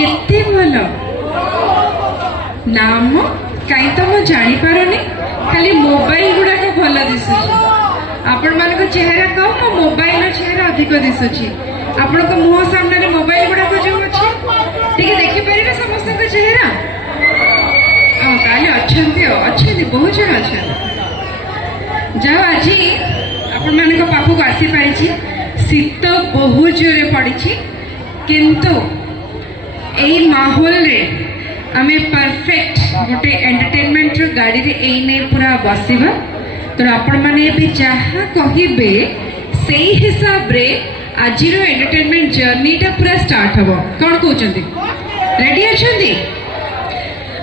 केते भल नाम कहीं तो मुझे जापारे खाली मोबाइल गुड़ाक भल दिशुची आपण मान चेहरा कम मो मोबाइल चेहरा अधिक दिशुची आपण को मुह सामने मोबाइल गुड़ाक जो अच्छे देखिपारे समस्त चेहरा अच्छा बहुत जन अच्छा जाओ आज आपण मान पाखक आसी पारी शीत बहुत जोरे पड़ी किंतु यही माहौल रे आमे परफेक्ट गोटे एंटरटेनमेंट गाड़ी रे एने पूरा बसवा तो आपण माने भी जहाँ कहिबे से हिसाब रे आज एंटरटेनमेंट जर्नी टा पूरा स्टार्ट हबो कौन कहउचंदी रेडी अछंदी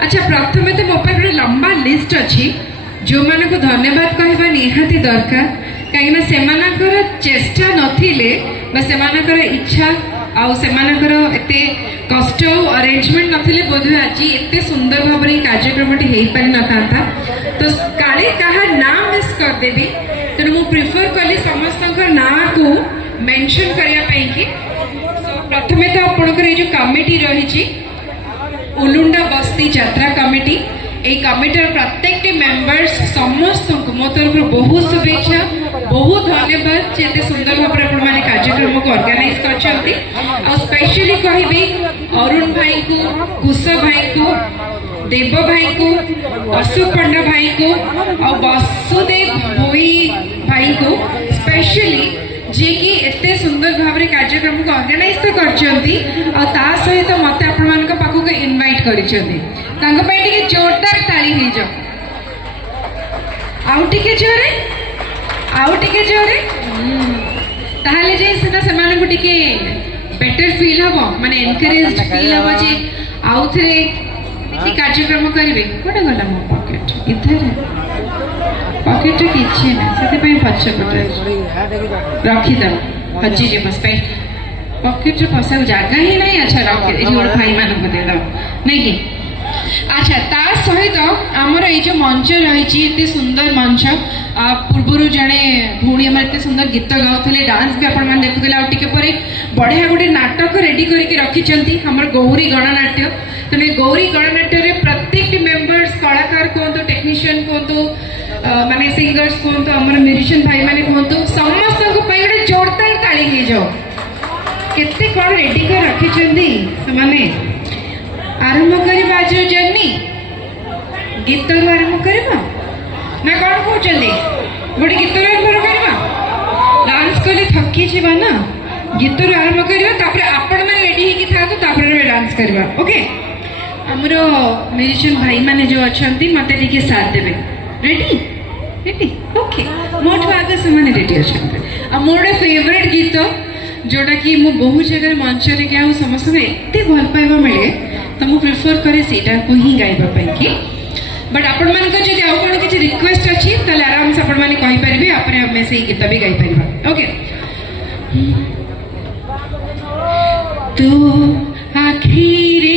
अच्छा प्रथमे तो मो पाखरे लंबा लिस्ट अच्छी जो मान को धन्यवाद कहबा निहाती दरकार कहीं सेमानकर चेष्टा नथिले बा सेमानकर इच्छा आउ सेमानकर एते कष्ट अरेंजमेंट नथिले बोधे आज एते सुंदर भाव में कार्यक्रमटी हो पारि नथा तो काले कहा ना मिस करदेवी तेणु मु प्रिफर कली समस्त ना को मेंशन करने कि प्रथमे तो आपंकर जो कमिटी रही उलुंडा बस्ती यात्रा कमिटी এই কমিটির প্রত্যেকটি মেম্বার্স সমস্ত মো তরফ বহুত শুভেচ্ছা বহুত ধন্যবাদ যে এত সুন্দর ভাবে আপনার কার্যক্রম অর্গানাইজ করছেন আর স্পেশালি কহিবি অরুণ ভাই को কুশ ভাই को देव भाई को अशोक पंडा भाई को और वसुदेव भोई भाई को स्पेशली जे कि एते सुंदर भाव रे कार्यक्रम को ऑर्गेनाइज तो करछंती और ता सहित मते आपण मान को पाखु को इनवाइट करिछंती तांको पई टिके जोरदार ताली हे जाओ आउ टिके जोरे ताहले जे सेटा समान को टिके बेटर फील हबो माने एनकरेज्ड फील हबो जे आउ थरे कि कार्यक्रम करिवे कोटा गला मो पॉकेट इधर पॉकेट किछि ना सेते पई पछ पटे रखी दो हजी जे बस पे पॉकेट रे पसा जगह ही नहीं अच्छा रख ए जो भाई मान को दे दो नहीं कि अच्छा ता सहित आमर ये जो मंच रही एत सुंदर मंच पूर्वर जड़े भूणी आम एत सुंदर गीत गाउले डांस भी आपण देखुले आ बढ़िया गोटे नाटक रेडी करके रखिंट आम गौरी गणनाट्य तेणु गौरी गणनाट्य प्रत्येक मेंबर्स कलाकार कहतु टेक्नीशियन कहतु माने सिंगर्स कहतु आम म्यूजिशियन भाई माने कहतु समस्त गोटे जोरदार ताली हो जाओ केते कौन रेडी कर रखिंट से आरंभ करवा आज जर्नी गीत आरंभ करवा ना कौन कहते गोटे गीत आरंभ करवा डांस कले थकी जावा ना गीत आरंभ करवा आपण मैंने रेडी था डांस करवा ओके आमर म्यूजिशियन भाई माने जो अच्छा मत टे साथ देवे रेडी रेडी ओके मोठ आगे से रेडी अच्छा मोर गोटे फेवरेट गीत जोटा कि मु बहुत जगह मंच रे क्या समस्त एत भल पाइबा मिले तो मु प्रिफर करे सेटा को ही गाइबा पई कि बट आपण मान को जदि आउ कोन किछि रिक्वेस्ट अछि तले आराम से आपण माने कहि परिबे आपरे हमें से गीत भी गाइ परिबा ओके तो आखिरे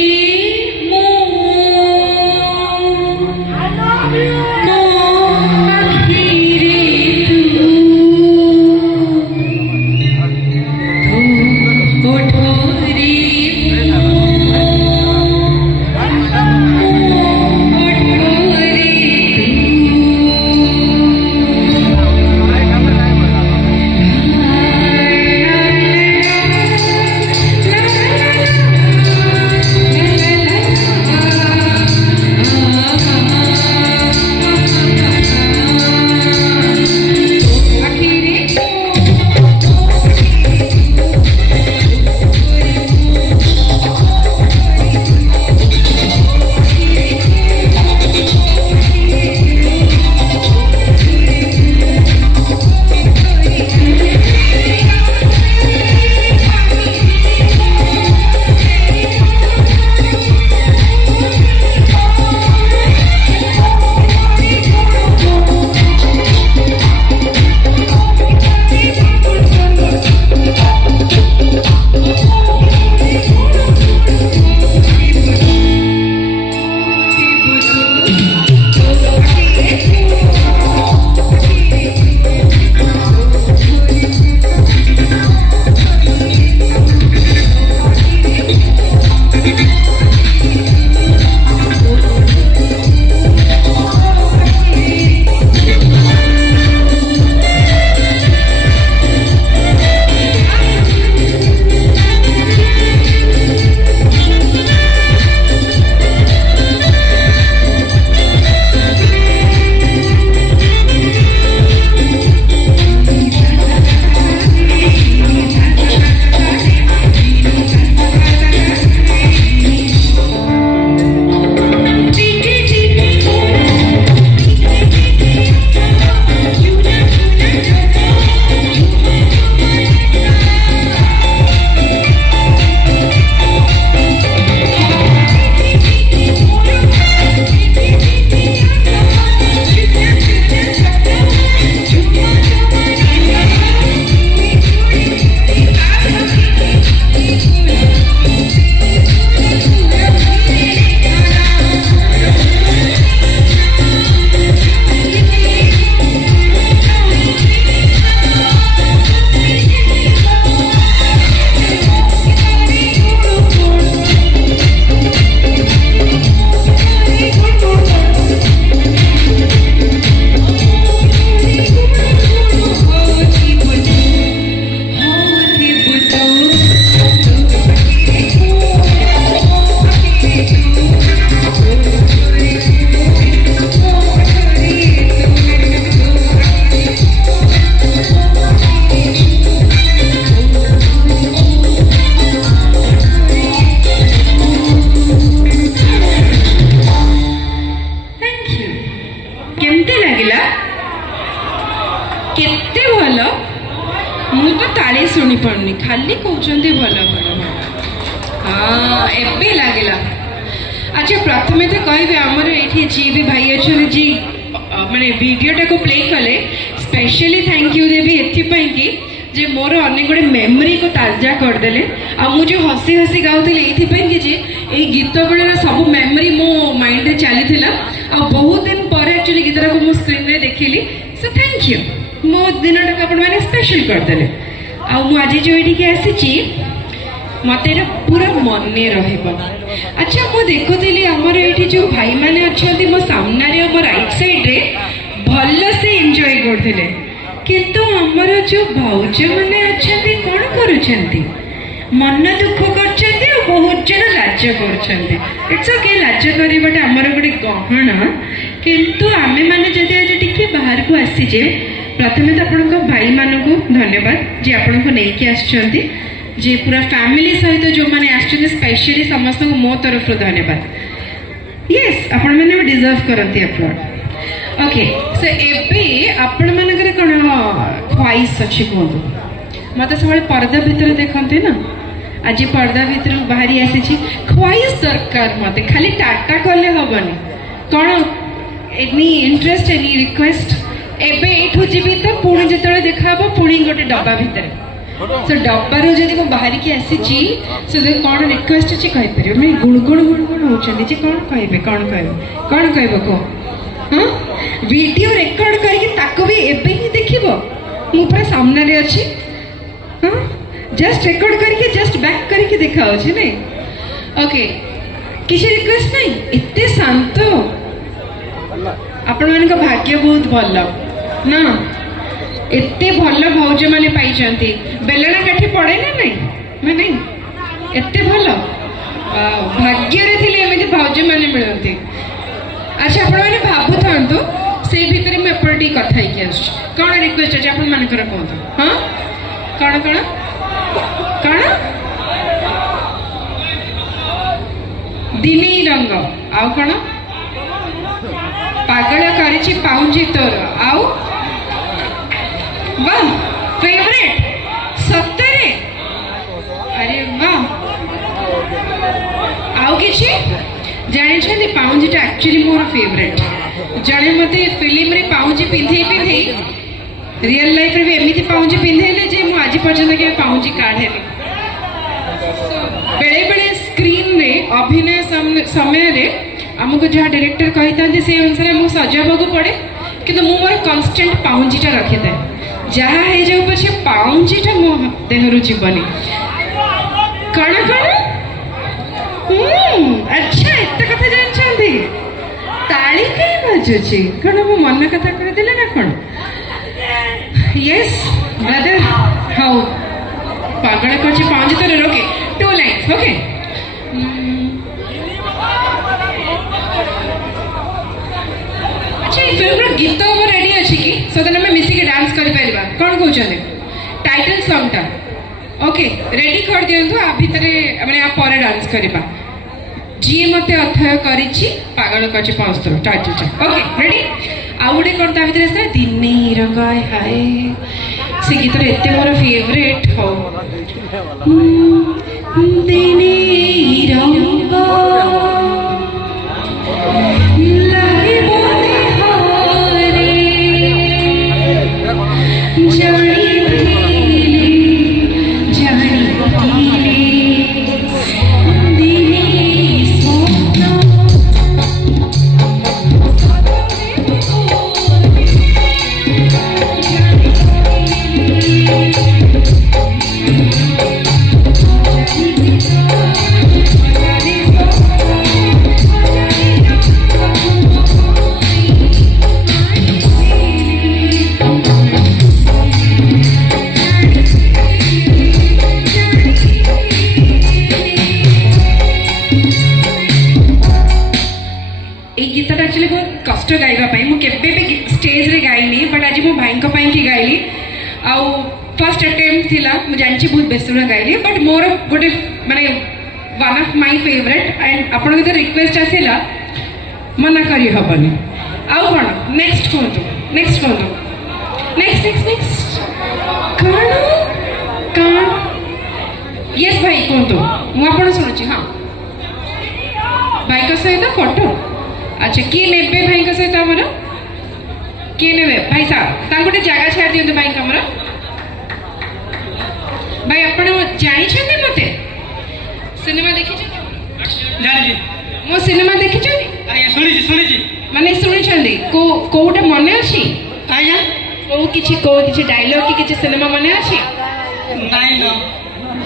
ଲାଗିଲା କେତେ ଭଲ ମୁଁ ତ ତାଳି ଶୁଣି ପାରୁନି ଖାଲି କହୁଛନ୍ତି ଭଲ ଭଲ ହଁ ଏବେ ଲାଗିଲା ଆଚ୍ଛା ପ୍ରଥମେ ତ କହିବି ଆମର ଏଠି ଯିଏ ବି ଭାଇ ଅଛନ୍ତି ଯିଏ ମାନେ ଭିଡ଼ିଓଟାକୁ ପ୍ଲେ କଲେ ସ୍ପେଶାଲି ଥ୍ୟାଙ୍କ ୟୁ ଦେବି ଏଥିପାଇଁ କି ଯେ ମୋର ଅନେକ ଗୁଡ଼ିଏ ମେମୋରିକୁ ତାଜା କରିଦେଲେ ଆଉ ମୁଁ ଯେଉଁ ହସି ହସି ଗାଉଥିଲି ଏଇଥିପାଇଁ କି ଯେ ଏଇ ଗୀତ ବେଳର ସବୁ ମେମୋରି ମୋ ମାଇଣ୍ଡରେ ଚାଲିଥିଲା ଆଉ ବହୁତ ଦିନ ପରେ ଆକ୍ଚୁଆଲି ଗୀତଟାକୁ ମୁଁ ସ୍କ୍ରିନ୍ରେ ଦେଖିଲି ସୋ ଥ୍ୟାଙ୍କ ୟୁ ମୋ ଦିନଟାକୁ ଆପଣମାନେ ସ୍ପେଶାଲ କରିଦେଲେ ଆଉ ମୁଁ ଆଜି ଯେଉଁ ଏଠିକି ଆସିଛି ମତେ ଏଇଟା ପୁରା ମନେ ରହିବ ଆଚ୍ଛା ମୁଁ ଦେଖୁଥିଲି ଆମର ଏଇଠି ଯେଉଁ ଭାଇମାନେ ଅଛନ୍ତି ମୋ ସାମ୍ନାରେ ମୋ ରାଇଟ୍ ସାଇଡ଼୍ରେ ଭଲସେ ଏନ୍ଜୟ କରୁଥିଲେ କିନ୍ତୁ ଆମର ଯେଉଁ ଭାଉଜମାନେ ଅଛନ୍ତି କ'ଣ କରୁଛନ୍ତି ମନ ଦୁଃଖ କରୁଛନ୍ତି ଆଉ ବହୁତ ଜଣ ଲାଜ କରୁଛନ୍ତି ଇଟ୍ସ ଓକେ ଲାଜ କରିବାଟା ଆମର ଗୋଟେ ଗହଣା କିନ୍ତୁ ଆମେମାନେ ଯଦି ଆଜି ଟିକେ ବାହାରକୁ ଆସିଛେ ପ୍ରଥମେ ତ ଆପଣଙ୍କ ଭାଇମାନଙ୍କୁ ଧନ୍ୟବାଦ ଯେ ଆପଣଙ୍କୁ ନେଇକି ଆସିଛନ୍ତି ଯେ ପୁରା ଫ୍ୟାମିଲି ସହିତ ଯେଉଁମାନେ ଆସିଛନ୍ତି ସ୍ପେଶାଲି ସମସ୍ତଙ୍କୁ ମୋ ତରଫରୁ ଧନ୍ୟବାଦ ୟେସ୍ ଆପଣମାନେ ବି ଡିଜର୍ଭ କରନ୍ତି ଆପଣ ଓକେ ସୋ ଏବେ ଆପଣମାନଙ୍କର କ'ଣ ଖ୍ୱାଇସ୍ ଅଛି କୁହନ୍ତୁ ମୋତେ ସବୁବେଳେ ପର୍ଦ୍ଦା ଭିତରେ ଦେଖନ୍ତି ନା ଆଜି ପର୍ଦ୍ଦା ଭିତରୁ ବାହାରି ଆସିଛି ଖ୍ୱାଇସ୍ ଦରକାର ମୋତେ ଖାଲି ଟାଟା କଲେ ହେବନି କ'ଣ ଏନି ଇଣ୍ଟରେଷ୍ଟ ଏନି ରିକ୍ୱେଷ୍ଟ ଏବେ ଏଇଠୁ ଯିବି ତ ପୁଣି ଯେତେବେଳେ ଦେଖା ହେବ ପୁଣି ଗୋଟେ ଡବା ଭିତରେ ସୋ ଡବାରୁ ଯଦି ମୁଁ ବାହାରିକି ଆସିଛି ସୋ କ'ଣ ରିକ୍ୱେଷ୍ଟ ଅଛି କହିପାରିବ ମାନେ ଗୁଣଗୁଣ ହେଉଛନ୍ତି ଯେ କ'ଣ କହିବେ କ'ଣ କହିବ କୁହ ହଁ ଭିଡ଼ିଓ ରେକର୍ଡ କରିକି ତାକୁ ବି ଏବେ ହିଁ ଦେଖିବ ମୁଁ ପୁରା ସାମ୍ନାରେ ଅଛି ହଁ ଜଷ୍ଟ ରେକର୍ଡ କରିକି ଜଷ୍ଟ ବ୍ୟାକ୍ କରିକି ଦେଖାଉଛି ନାଇଁ ଓକେ କିଛି ରିକ୍ୱେଷ୍ଟ ନାହିଁ ଏତେ ଶାନ୍ତ ଆପଣମାନଙ୍କ ଭାଗ୍ୟ ବହୁତ ଭଲ ନା ଏତେ ଭଲ ଭାଉଜମାନେ ପାଇଛନ୍ତି ବେଲଣା କାଠି ପଡ଼େ ନା ନାଇଁ ନା ନାଇଁ ଏତେ ଭଲ ଭାଗ୍ୟରେ ଥିଲେ ଏମିତି ଭାଉଜମାନେ ମିଳନ୍ତି ଆଚ୍ଛା ଆପଣମାନେ ଭାବୁଥାନ୍ତୁ ସେଇ ଭିତରେ ମୁଁ ଏପଟେ ଟିକେ କଥା ହେଇକି ଆସୁଛି କ'ଣ ରିକ୍ୱେଷ୍ଟ ଅଛି ଆପଣମାନଙ୍କର କୁହନ୍ତୁ ହଁ କ'ଣ କ'ଣ କ'ଣ ଦିନେଇ ରଙ୍ଗ ଆଉ କ'ଣ ପାଗଳ କରିଛି ପାଉଁଜି ତୋର ଆଉ वाह फेवरेट सत्तरे अरे वाह आउ किछि जानि पाउंजीटा एक्चुअली मोर फेवरेट जड़े मत फिल्म रे पाउंजी पिंधे रियल लाइफ रे भी एमती पाउंजी पिंधेले जे मु आज पर्यंत के पाउंजी काढेनी बेले बेले स्क्रीन रे अभिनय समय रे हमको जहाँ डायरेक्टर कही था से अनुसार मु सजाबा पड़े किंतु मु मोर कांस्टेंट पाउंजीटा रखी था जहाँ है जाऊ पछे पाउंजीटा मो देहरु जीवनी कण कण अच्छा एत कथा जानछंती ताली कई बाजुची कण मो मन कथा कर देले ना कण यस ब्रदर हाउ पागल करछे पाउंजी तो ओके 2 लाइन्स ओके अच्छा ये फिल्म गीत रेडी अच्छी कि सो देन आम मिसिक डांस कर कौन कहते टाइटल सॉन्गटा ओके रेडी कर दिंतु आ भितर मैंने आ पर डांस करवा जी मत अथय करिछि पागल करछि पांचतर टाइटलटा ओके रेडी आउ गोटे कौन ता भितर आसा दिने रंग हाय से गीत एत मोर फेवरेट हो दिने रंग गीतटा एक्चुअली बहुत कष्ट गाइबा मुझे स्टेज रे गाइनी बट आज मो भाई की गाइली आउ फर्स्ट अटेम्प्ट थिला मु जानछि बहुत बेसुरा गाइली बट मोर गोटे माने one of my favourite and आपन के रिक्वेस्ट आसेला मना करी हबनी आउ कोन नेक्स्ट कोन नेक्स्ट कौन नेक्स्ट नेक्स्ट नेक्स्ट कौन कौन यस भाई कौन तो मु आपण सुनुची हाँ भाई का सहित फोटो अच्छा किए नेबे भाई का सहित हमर किए नेबे भाई साहब ता गोटे जगह छाड़ दियंतु भाई हमर भाई आपण जानि छथि मते सिनेमा देखि छ जानि जी मो सिनेमा देखि छ आया सुनी जी माने सुनि छथि को कोटा मने अछि आया को किछि डायलॉग कि किछि सिनेमा मने अछि नाइ न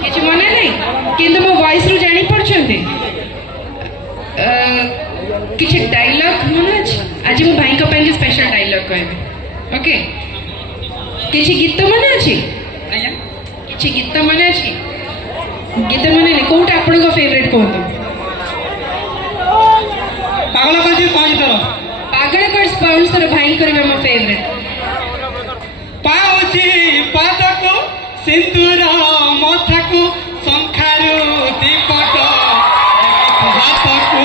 किछि मने नै किंतु मो वॉइस रु जानि पड़छन्ते किछि डायलॉग मने अछि आज मो भाई को पे स्पेशल डायलॉग कहबे ओके किछि गीत मने अछि आया किछि गीत मने अछि गीत मने नै कोटा आपण को फेवरेट कोन तो पागल कर जी पाँच तरह पागल पर स्पॉन्सर भाई करबे मो फेवरेट पाउची पादको सिंदूर मथाको शंखारु दीपक हातको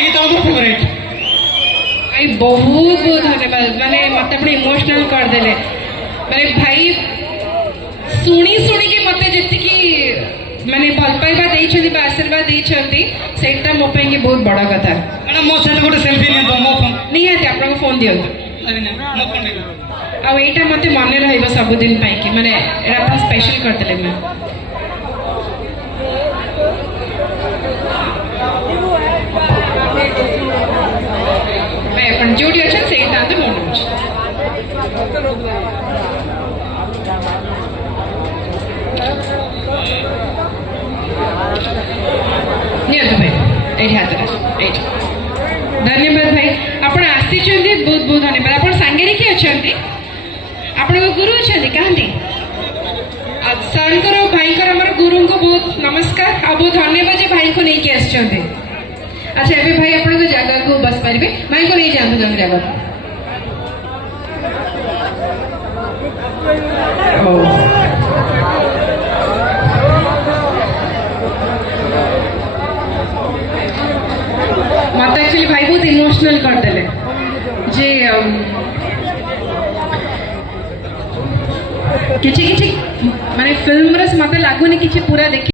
एई तो मोर फेवरेट भाई बहुत बहुत धन्यवाद माने मते अपने इमोशनल कर देले माने भाई सुनी सुनी के मते जति की माने भल पाइबा देइछथि बा आशीर्वाद देइछथि सेटा मो पे बहुत बड़ा कथा मैडम मो सेट गोटे सेल्फी ने दो मो फोन निहाती आपन फोन दियंतु अरे ना मो फोन ने आ एटा मते मने रहइबो सब दिन पाई कि माने एरा अपन स्पेशल कर देले मैं भाई अपन जोडी अच्छा सेटा तो मोन नियंतु भाई एठी हाथ रे एठी धन्यवाद भाई आपण आसी चंदी बहुत बहुत धन्यवाद आपण सांगेरी की अछंती आपण को गुरु अछंती कहंती सर करो भाई कर हमर गुरु को बहुत नमस्कार आ बहुत धन्यवाद जे भाई को नहीं के आछंती अच्छा एबे भाई आपण को जगह को बस परबे भाई को नहीं जानतो जम जगह ओ मत एक्चुअली भाई बहुत इमोशनल कर देले जे किछि किछि माने फिल्म रस मते लागुनी किछि पूरा देखि